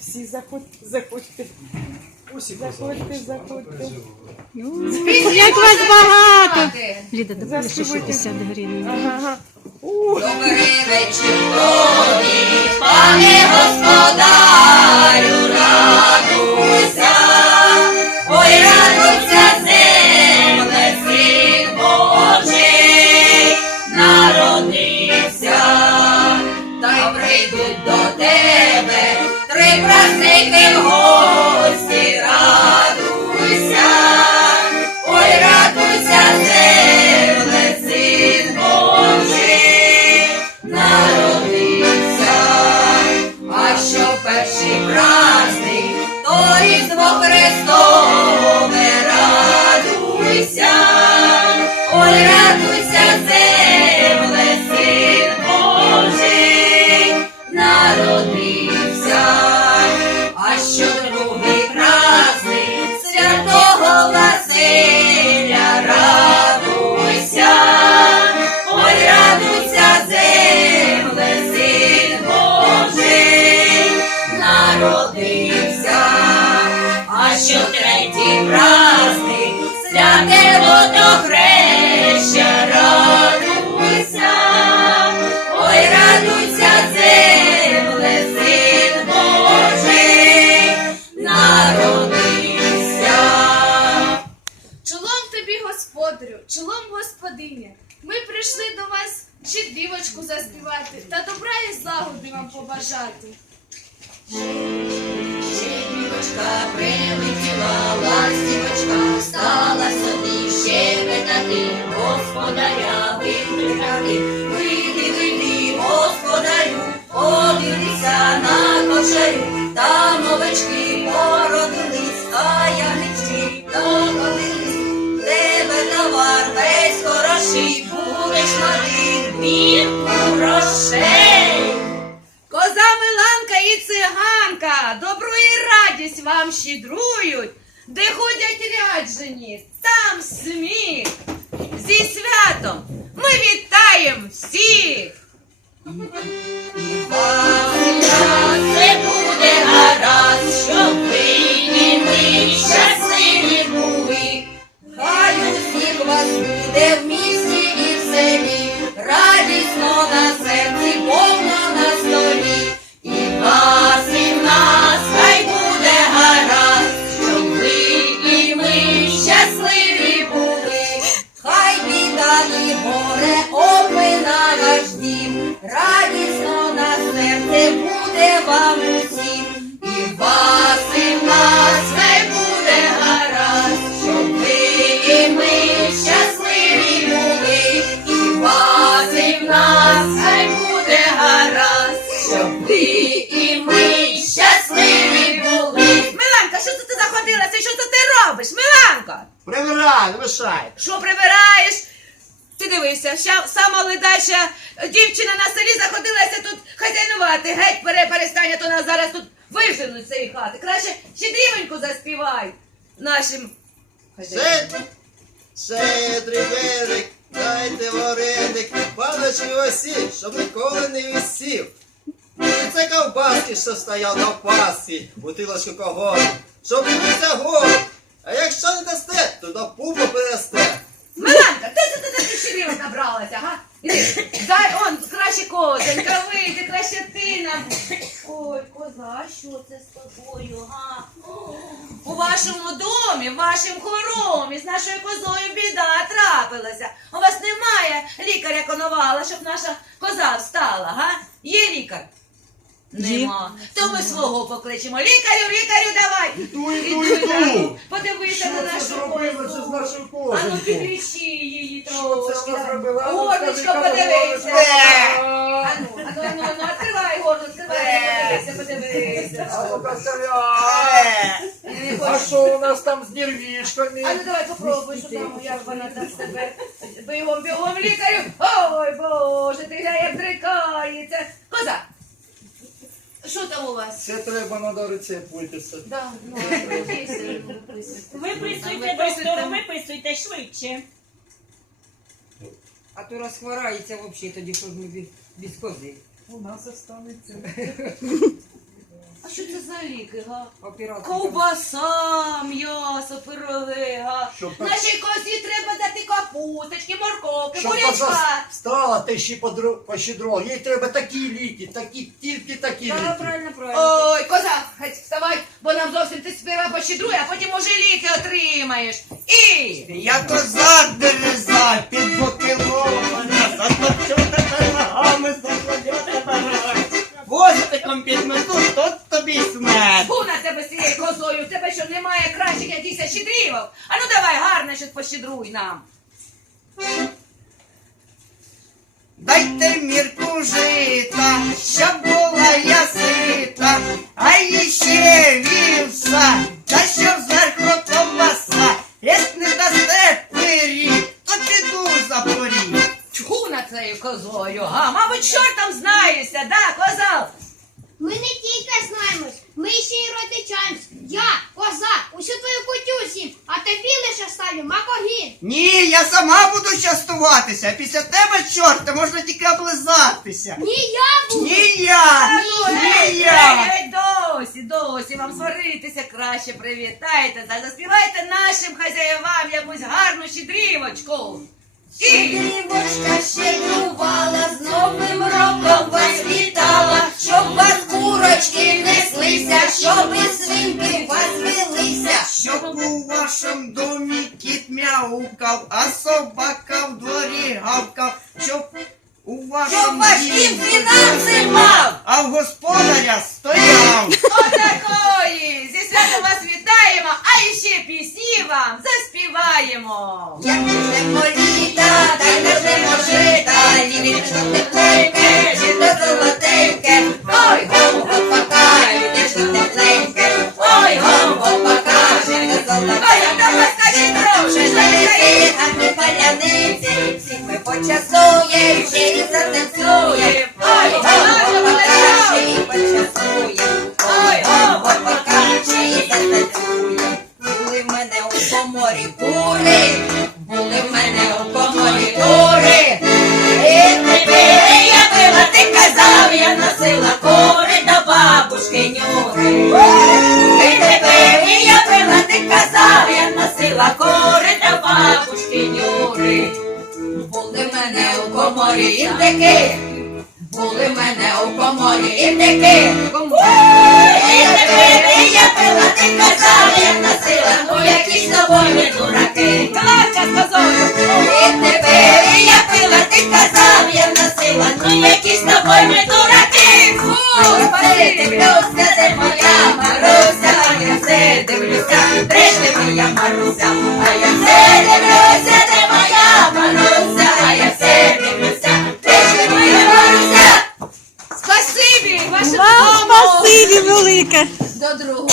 Всі заходьте, заходьте. Усі Заходьте, заходьте. Як вас багато! Ліда, давай ще Заспівуйте. 60 гривень. Ага, ага. У, Добрий вечір тобі, пане праздники в гості, радуйся, ой, радуйся, земле, син Божий, народився, а що перший праздник, то різдво Христове, радуйся, а що третій праздник святе водохреща, радуйся, ой, радуйся, земле, син Божий, народився. Чолом тобі, господарю, чолом господиня. Ми прийшли до вас щедрівочку заспівати та добра і злагоди вам побажати. Щебіночка прилетіла, ластівочка, стала собі щебетати, господаря викликати, вийди, вийди, господарю, подивися на кошарю, там овечки вам щедрують, де ходять ряджені, там сміх. Зі святом ми вітаємо всіх! Це буде гаразд, щоб ви не ми робиш? Миланка! Прибирай, не мешай. Що прибираєш? Ти дивися, ща сама ледача дівчина на селі заходилася тут хазяйнувати. Геть пере перестань, а то нас зараз тут виженуть з цієї хати. Краще щедрівеньку заспівай нашим хазяїнам. Берег, дайте вареник, паночки осі, щоб ніколи не висів. І це ковбаски, що стояв на пасі, бутилочку кого, щоб дивився гор. Якщо не дасте, то до пупу пересте. Миланка, ти ти ти щедрівок набралася, га? Дай он краще козенька, вийди, краще ти нам. Ой, коза, що це з тобою, га? У вашому домі, в вашому хоромі з нашою козою біда трапилася. У вас немає лікаря конувала, щоб наша коза встала, га? Є лікар? Нема. То ми свого покличемо. Лікарю, лікарю, давай! Іду, Іду, іду. Подивися на нашу козу. нашою А ну її Що це трошки. вона зробила? А ну, Горлечко, скажи, подивися. Горлечко. А ну, а ну, а ну, а ну, відкривай горло, відкривай, подивися, подивися. А ну-ка, скажи, Я не а що у нас там з нервішками? А ну давай попробуй, що там, як вона там з тебе. Бігом, бігом, лікарю. Ой, Боже, ти глянь, як. Що там у вас? Це треба надо рецепт виписати. Да, ну, виписуй, виписуй. Виписуйте, доктор, виписуйте швидше. А то розхворається взагалі тоді, що ж ми без, без кози. У нас останеться. А що це за ліки, га? Ковбаса, м'ясо, пироги, га. Щоб так- Нашій козі треба дати капусточки, морковки, Щоб бурячка. коза стала та ще подро- пощедрувала. Їй треба такі ліки, такі, тільки такі ліки. Правильно, правильно. Ой, коза, хай вставай, бо нам зовсім ти сперва пощедруй, а потім уже ліки отримаєш. І Я козак дереза, під боки ломана, пощедруй нам. Дайте мірку жита, щоб була я сита, а іще вівса, та щоб зверху ковбаса. Як не дасте пиріг, то піду за поріг. Тьху на цією козою, га? Мабуть, чортом знаєшся, да, коза? Ми не тільки знаємось, ми ще й родичаємось. Я, коза, усю твою кутю сім, а тобі лише ставлю макогін. Ні, я сама буду частуватися, а після тебе, чорта, можна тільки облизатися. Ні, я буду. Ні я! Ні я! Ей, досі, досі вам сваритися краще привітайте та заспівайте нашим хазяєвам якусь гарну щедрівочку. І Щедрівочка щедрувала, з Новим роком вас вітала, курочки неслися, щоб свинки вас велися. Щоб у вашому домі кіт мяукав, а собака в дворі гавкав, вашому ваш дім фінанси мав. а в господаря стояв. отакої! Зі святом вас вітаємо, а іще пісні вам заспіваємо. Як не літа, та й не жита, лілічко тепленьке, жінка золотеньке, ой, гом, Нюри. І тебе я пила, ти казав, я носила кори та бабушки Нюри. Були мене у коморі індики, були мене у коморі індики. І все дивлюся, ти моя Маруся, а я все дивлюся, де моя Маруся, а я все дивлюся, де моя Маруся. Спасибі! ваша Вам спасибі велике. До другого